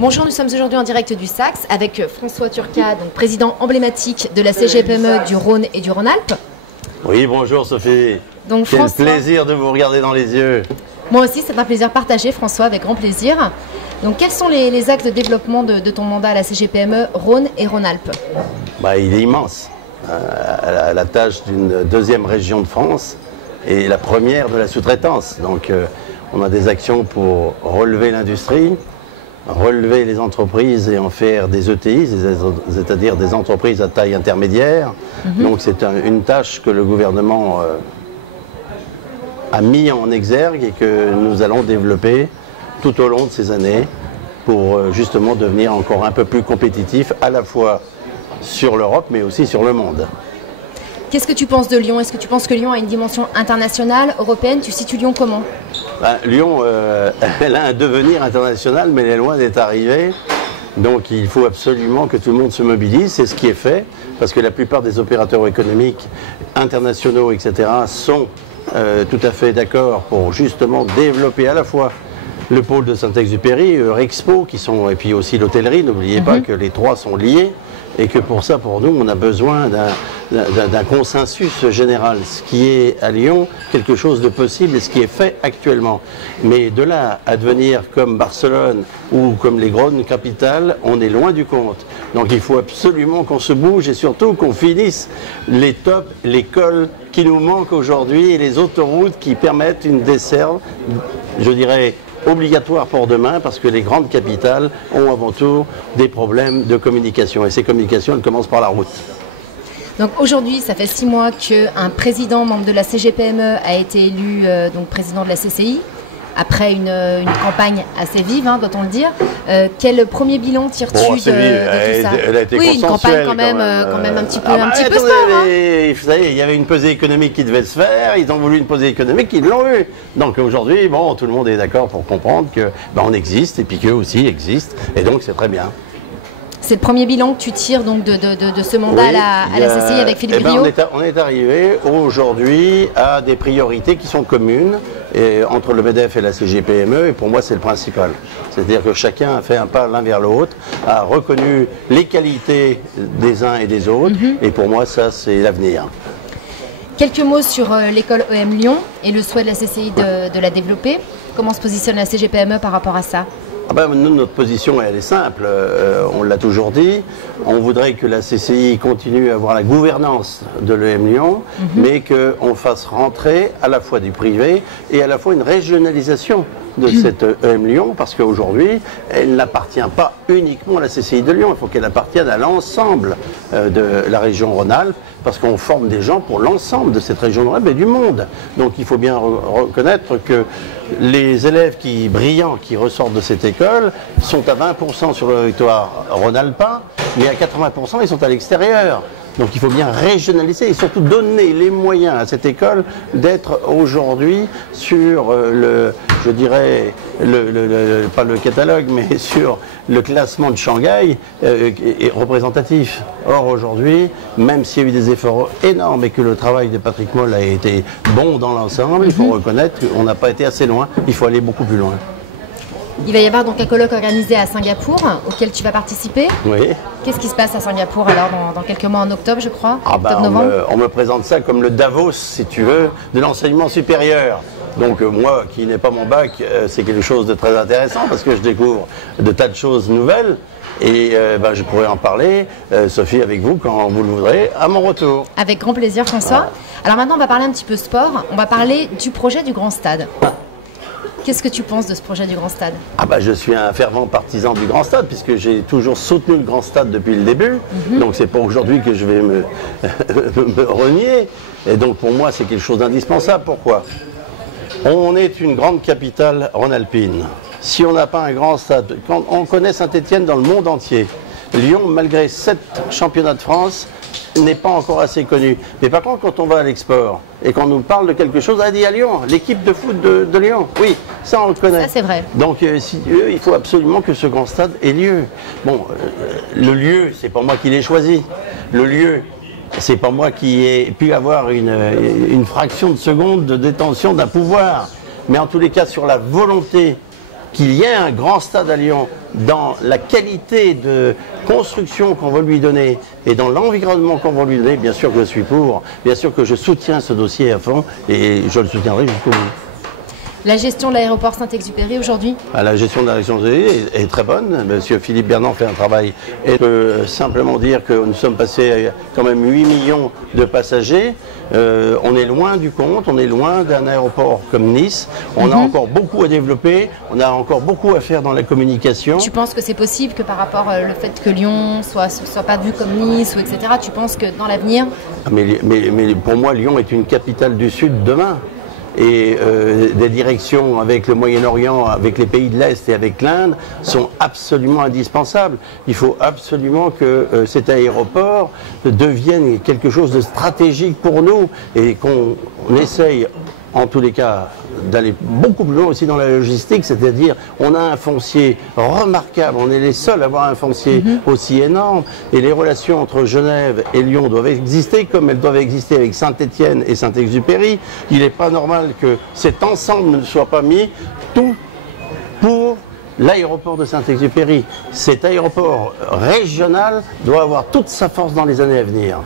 Bonjour, nous sommes aujourd'hui en direct du Sax avec François Turcat, donc président emblématique de la CGPME du Rhône et du Rhône-Alpes. Oui, bonjour Sophie. Donc, quel François, plaisir de vous regarder dans les yeux. Moi aussi, c'est un plaisir partagé, François, avec grand plaisir. Donc, quels sont les axes de développement de ton mandat à la CGPME Rhône et Rhône-Alpes? Il est immense. À la tâche d'une deuxième région de France et la première de la sous-traitance. Donc, on a des actions pour relever l'industrie, relever les entreprises et en faire des ETI, c'est-à-dire des entreprises à taille intermédiaire. Donc c'est une tâche que le gouvernement a mis en exergue et que nous allons développer tout au long de ces années pour justement devenir encore un peu plus compétitif à la fois sur l'Europe mais aussi sur le monde. Qu'est-ce que tu penses de Lyon? Est-ce que tu penses que Lyon a une dimension internationale, européenne? Tu situes Lyon comment? Lyon, elle a un devenir international, mais elle est loin d'être arrivée. Donc il faut absolument que tout le monde se mobilise. C'est ce qui est fait, parce que la plupart des opérateurs économiques internationaux, etc., sont tout à fait d'accord pour justement développer à la fois le pôle de Saint-Exupéry, Eurexpo, et puis aussi l'hôtellerie. N'oubliez pas que les trois sont liés. Et que pour ça, pour nous, on a besoin d'un consensus général, ce qui est à Lyon quelque chose de possible et ce qui est fait actuellement. Mais de là à devenir comme Barcelone ou comme les grandes capitales, on est loin du compte. Donc il faut absolument qu'on se bouge et surtout qu'on finisse les tops, les cols qui nous manquent aujourd'hui et les autoroutes qui permettent une desserte, je dirais, obligatoire pour demain, parce que les grandes capitales ont avant tout des problèmes de communication. Et ces communications, elles commencent par la route. Donc aujourd'hui, ça fait 6 mois qu'un président membre de la CGPME a été élu donc président de la CCI, après une campagne assez vive, doit-on le dire. Quel premier bilan tires-tu de tout ça? Elle a été oui, une campagne quand même un petit peu sport. Vous savez, il y avait une pesée économique qui devait se faire, ils ont voulu une pesée économique, ils l'ont eu. Donc aujourd'hui, tout le monde est d'accord pour comprendre que on existe et puis qu'eux aussi existent, et donc c'est très bien. C'est le premier bilan que tu tires donc de ce mandat à la CCI avec Philippe Briot. On est arrivé aujourd'hui à des priorités qui sont communes entre le MEDEF et la CGPME, et pour moi c'est le principal. C'est-à-dire que chacun a fait un pas l'un vers l'autre, a reconnu les qualités des uns et des autres, et pour moi ça c'est l'avenir. Quelques mots sur l'école EM Lyon et le souhait de la CCI de la développer. Comment se positionne la CGPME par rapport à ça? Nous, notre position, elle est simple, on l'a toujours dit, on voudrait que la CCI continue à avoir la gouvernance de l'EM Lyon, mais qu'on fasse rentrer à la fois du privé et à la fois une régionalisation de cette EM Lyon, parce qu'aujourd'hui, elle n'appartient pas uniquement à la CCI de Lyon, il faut qu'elle appartienne à l'ensemble de la région Rhône-Alpes, parce qu'on forme des gens pour l'ensemble de cette région Rhône-Alpes et du monde. Donc il faut bien reconnaître que les élèves brillants qui ressortent de cette école sont à 20% sur le territoire rhône-alpin, mais à 80% ils sont à l'extérieur. Donc il faut bien régionaliser et surtout donner les moyens à cette école d'être aujourd'hui sur je dirais, pas le catalogue, mais sur le classement de Shanghai est représentatif. Or aujourd'hui, même s'il y a eu des efforts énormes et que le travail de Patrick Moll a été bon dans l'ensemble, il faut reconnaître qu'on n'a pas été assez loin, il faut aller beaucoup plus loin. Il va y avoir donc un colloque organisé à Singapour, auquel tu vas participer. Oui. Qu'est-ce qui se passe à Singapour alors dans quelques mois, en octobre je crois, octobre-novembre? On me présente ça comme le Davos, si tu veux, de l'enseignement supérieur. Donc moi, qui n'ai pas mon bac, c'est quelque chose de très intéressant parce que je découvre de tas de choses nouvelles. Et je pourrais en parler, Sophie, avec vous quand vous le voudrez, à mon retour. Avec grand plaisir, François. Alors maintenant, on va parler un petit peu sport. On va parler du projet du Grand Stade. Qu'est-ce que tu penses de ce projet du Grand Stade? Je suis un fervent partisan du Grand Stade, puisque j'ai toujours soutenu le Grand Stade depuis le début. Donc c'est pas aujourd'hui que je vais me renier. Et donc pour moi, c'est quelque chose d'indispensable. Pourquoi? On est une grande capitale rhône-alpine. Si on n'a pas un grand stade, quand on connaît Saint-Étienne dans le monde entier, Lyon, malgré 7 championnats de France, n'est pas encore assez connu. Mais par contre, quand on va à l'export et qu'on nous parle de quelque chose, à Lyon, l'équipe de foot de Lyon, oui, ça on le connaît. Ça c'est vrai. Donc il faut absolument que ce grand stade ait lieu. Le lieu, c'est pas moi qui l'ai choisi. Le lieu, c'est pas moi qui ai pu avoir une fraction de seconde de détention d'un pouvoir. Mais en tous les cas, sur la volonté qu'il y ait un grand stade à Lyon dans la qualité de construction qu'on va lui donner et dans l'environnement qu'on va lui donner, bien sûr que je suis pour, bien sûr que je soutiens ce dossier à fond et je le soutiendrai jusqu'au bout. La gestion de l'aéroport Saint-Exupéry aujourd'hui? La gestion de l'aéroport Saint-Exupéry est très bonne. Monsieur Philippe Bernan fait un travail. Et je peux simplement dire que nous sommes passés à quand même 8 millions de passagers. On est loin du compte, on est loin d'un aéroport comme Nice. On a encore beaucoup à développer, on a encore beaucoup à faire dans la communication. Tu penses que c'est possible que par rapport au fait que Lyon soit pas vu comme Nice, ou etc., tu penses que dans l'avenir... Mais pour moi, Lyon est une capitale du Sud demain. Et des directions avec le Moyen-Orient, avec les pays de l'Est et avec l'Inde sont absolument indispensables. Il faut absolument que cet aéroport devienne quelque chose de stratégique pour nous et qu'on essaye en tous les cas d'aller beaucoup plus loin aussi dans la logistique, c'est-à-dire on a un foncier remarquable, on est les seuls à avoir un foncier aussi énorme et les relations entre Genève et Lyon doivent exister comme elles doivent exister avec Saint-Étienne et Saint-Exupéry. Il n'est pas normal que cet ensemble ne soit pas mis tout pour l'aéroport de Saint-Exupéry. Cet aéroport régional doit avoir toute sa force dans les années à venir.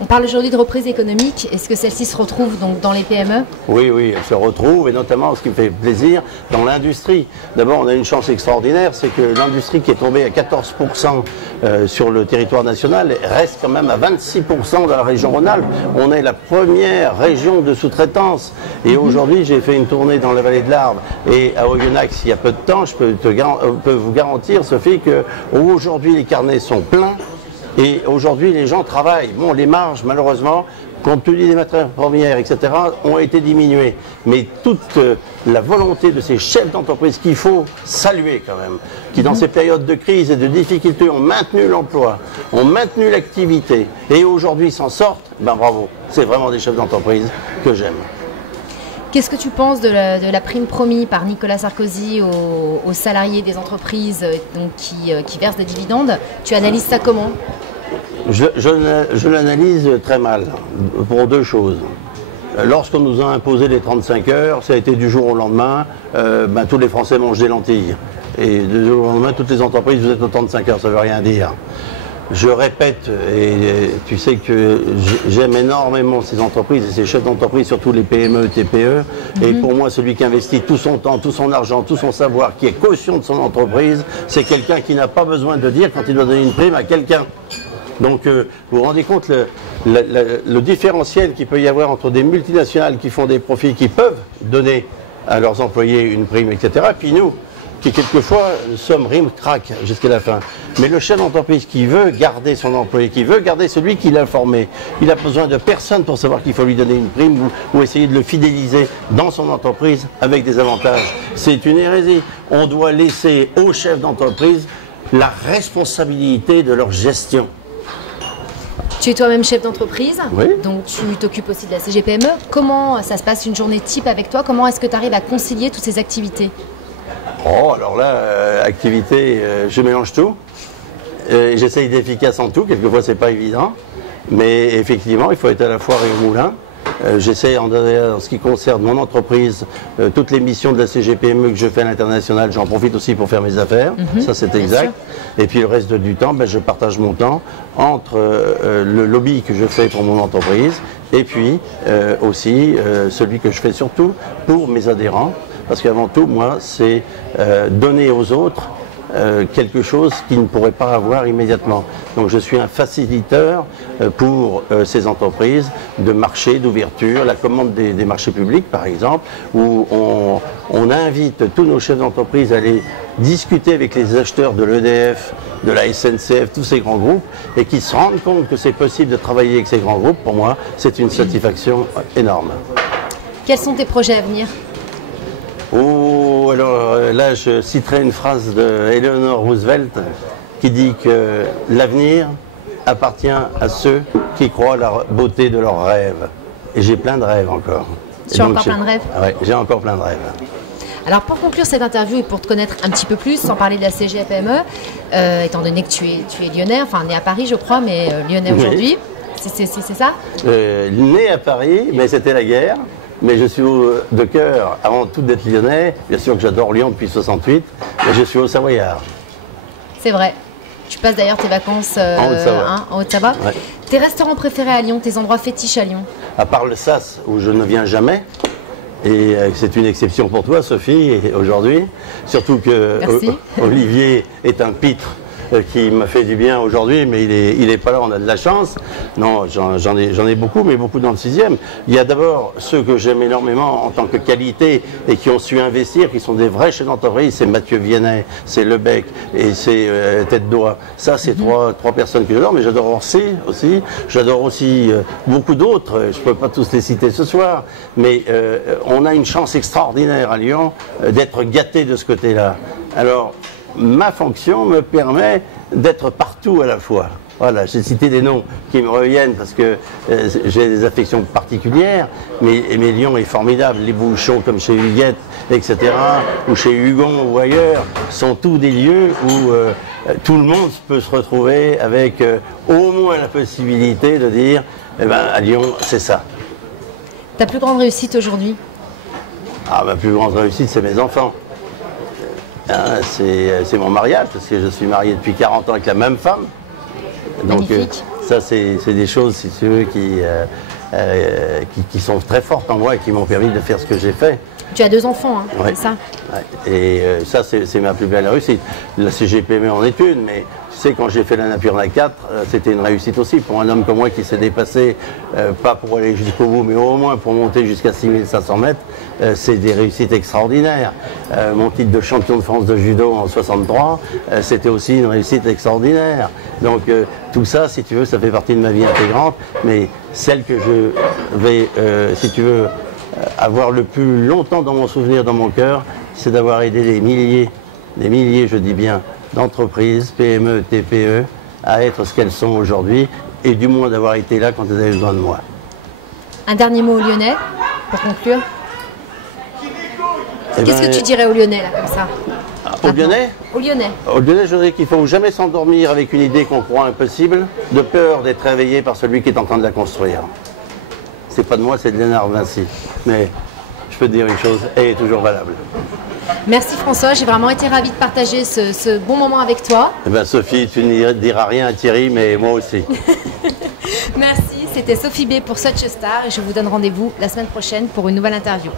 On parle aujourd'hui de reprise économique. Est-ce que celle-ci se retrouve donc dans les PME? Oui, oui, elle se retrouve, et notamment, ce qui me fait plaisir, dans l'industrie. D'abord, on a une chance extraordinaire, c'est que l'industrie qui est tombée à 14% sur le territoire national reste quand même à 26% dans la région Rhône-Alpes. On est la première région de sous-traitance. Et aujourd'hui, j'ai fait une tournée dans la vallée de l'Arve et à Oyonnax il y a peu de temps. Je peux vous garantir, Sophie, qu'aujourd'hui, les carnets sont pleins. Et aujourd'hui, les gens travaillent. Bon, les marges, malheureusement, compte tenu des matières premières, etc., ont été diminuées. Mais toute la volonté de ces chefs d'entreprise qu'il faut saluer quand même, qui dans ces périodes de crise et de difficultés ont maintenu l'emploi, ont maintenu l'activité, et aujourd'hui s'en sortent, ben bravo. C'est vraiment des chefs d'entreprise que j'aime. Qu'est-ce que tu penses de la prime promise par Nicolas Sarkozy aux salariés des entreprises donc, qui versent des dividendes? Tu analyses ça comment? Je l'analyse très mal, pour deux choses. Lorsqu'on nous a imposé les 35 heures, ça a été du jour au lendemain, tous les Français mangent des lentilles. Et du jour au lendemain, toutes les entreprises, vous êtes aux 35 heures, ça ne veut rien dire. Je répète, et tu sais que j'aime énormément ces entreprises et ces chefs d'entreprise, surtout les PME, TPE. Et pour moi, celui qui investit tout son temps, tout son argent, tout son savoir, qui est caution de son entreprise, c'est quelqu'un qui n'a pas besoin de dire quand il doit donner une prime à quelqu'un. Donc, vous vous rendez compte le différentiel qu'il peut y avoir entre des multinationales qui font des profits, qui peuvent donner à leurs employés une prime, etc. Puis nous, qui quelquefois sommes rime-crac jusqu'à la fin. Mais le chef d'entreprise qui veut garder son employé, qui veut garder celui qui l'a formé, il a besoin de personne pour savoir qu'il faut lui donner une prime ou essayer de le fidéliser dans son entreprise avec des avantages. C'est une hérésie. On doit laisser aux chefs d'entreprise la responsabilité de leur gestion. Tu es toi-même chef d'entreprise, oui. Donc tu t'occupes aussi de la CGPME. Comment ça se passe une journée type avec toi? Comment est-ce que tu arrives à concilier toutes ces activités? Oh, alors là, activité, je mélange tout. J'essaye d'être efficace en tout. Quelquefois, c'est pas évident. Mais effectivement, il faut être à la foire et au moulin. J'essaie, en ce qui concerne mon entreprise, toutes les missions de la CGPME que je fais à l'international, j'en profite aussi pour faire mes affaires. Ça, c'est exact. Et puis le reste du temps, je partage mon temps entre le lobby que je fais pour mon entreprise et puis aussi celui que je fais surtout pour mes adhérents. Parce qu'avant tout, moi, c'est donner aux autres quelque chose qu'ils ne pourraient pas avoir immédiatement. Donc je suis un facilitateur pour ces entreprises de marché, d'ouverture, la commande des marchés publics par exemple, où on invite tous nos chefs d'entreprise à aller discuter avec les acheteurs de l'EDF, de la SNCF, tous ces grands groupes, et qui se rendent compte que c'est possible de travailler avec ces grands groupes. Pour moi, c'est une satisfaction énorme. Quels sont tes projets à venir ? Oh, alors là, je citerai une phrase de Eleanor Roosevelt qui dit que l'avenir appartient à ceux qui croient à la beauté de leurs rêves. Et j'ai plein de rêves encore. Tu as encore plein de rêves ? Oui, j'ai encore plein de rêves. Alors pour conclure cette interview et pour te connaître un petit peu plus, sans parler de la CGPME, étant donné que tu es lyonnais, enfin né à Paris je crois, mais lyonnais aujourd'hui, c'est ça ? Né à Paris, mais c'était la guerre. mais je suis de cœur, avant tout d'être lyonnais. Bien sûr que j'adore Lyon depuis 68, mais je suis au Savoyard. C'est vrai. Tu passes d'ailleurs tes vacances En Haute-Savoie. en Haute-Savoie. Ouais. Tes restaurants préférés à Lyon, tes endroits fétiches à Lyon? À part le Sas, où je ne viens jamais, et c'est une exception pour toi, Sophie, aujourd'hui. Surtout que Olivier est un pitre qui m'a fait du bien aujourd'hui, mais il est pas là, on a de la chance. Non, j'en ai beaucoup, mais beaucoup dans le 6e. Il y a d'abord ceux que j'aime énormément en tant que qualité et qui ont su investir, qui sont des vrais chefs d'entreprise. C'est Mathieu Viennet, c'est Lebec et c'est Tête d'Oie. Ça, c'est trois personnes que j'adore, mais j'adore Orsi aussi. J'adore aussi beaucoup d'autres. Je peux pas tous les citer ce soir, mais on a une chance extraordinaire à Lyon d'être gâté de ce côté-là. Alors, ma fonction me permet d'être partout à la fois. Voilà, j'ai cité des noms qui me reviennent parce que j'ai des affections particulières, mais Lyon est formidable. Les Bouchons comme chez Huguette, etc., ou chez Hugon ou ailleurs, sont tous des lieux où tout le monde peut se retrouver avec au moins la possibilité de dire, eh ben, à Lyon, c'est ça. Ta plus grande réussite aujourd'hui? Ah, ma plus grande réussite, c'est mes enfants. C'est mon mariage, parce que je suis marié depuis 40 ans avec la même femme. Donc ça, c'est des choses, si tu veux, qui sont très fortes en moi et qui m'ont permis de faire ce que j'ai fait. Tu as 2 enfants, hein, ouais. C'est ça? Ouais. Et ça, c'est ma plus belle réussite. La CGPME en est une, mais tu sais, quand j'ai fait la Napurna 4, c'était une réussite aussi pour un homme comme moi qui s'est dépassé, pas pour aller jusqu'au bout, mais au moins pour monter jusqu'à 6500 mètres. C'est des réussites extraordinaires. Mon titre de champion de France de judo en 63, c'était aussi une réussite extraordinaire. Donc tout ça, si tu veux, ça fait partie de ma vie intégrante, mais celle que je vais, si tu veux, avoir le plus longtemps dans mon souvenir, dans mon cœur, c'est d'avoir aidé des milliers, je dis bien, d'entreprises, PME, TPE, à être ce qu'elles sont aujourd'hui, et du moins d'avoir été là quand elles avaient besoin de moi. Un dernier mot aux Lyonnais, pour conclure. Qu'est-ce que tu dirais aux Lyonnais, là, comme ça? Aux Lyonnais? Aux Lyonnais. Aux Lyonnais, je dirais qu'il ne faut jamais s'endormir avec une idée qu'on croit impossible, de peur d'être réveillé par celui qui est en train de la construire. C'est pas de moi, c'est de Léonard Vinci. Mais je peux te dire une chose, elle est toujours valable. Merci François, j'ai vraiment été ravie de partager ce bon moment avec toi. Eh bien Sophie, tu ne diras rien à Thierry, mais moi aussi. Merci, c'était Sophie B pour Such a Star et je vous donne rendez-vous la semaine prochaine pour une nouvelle interview.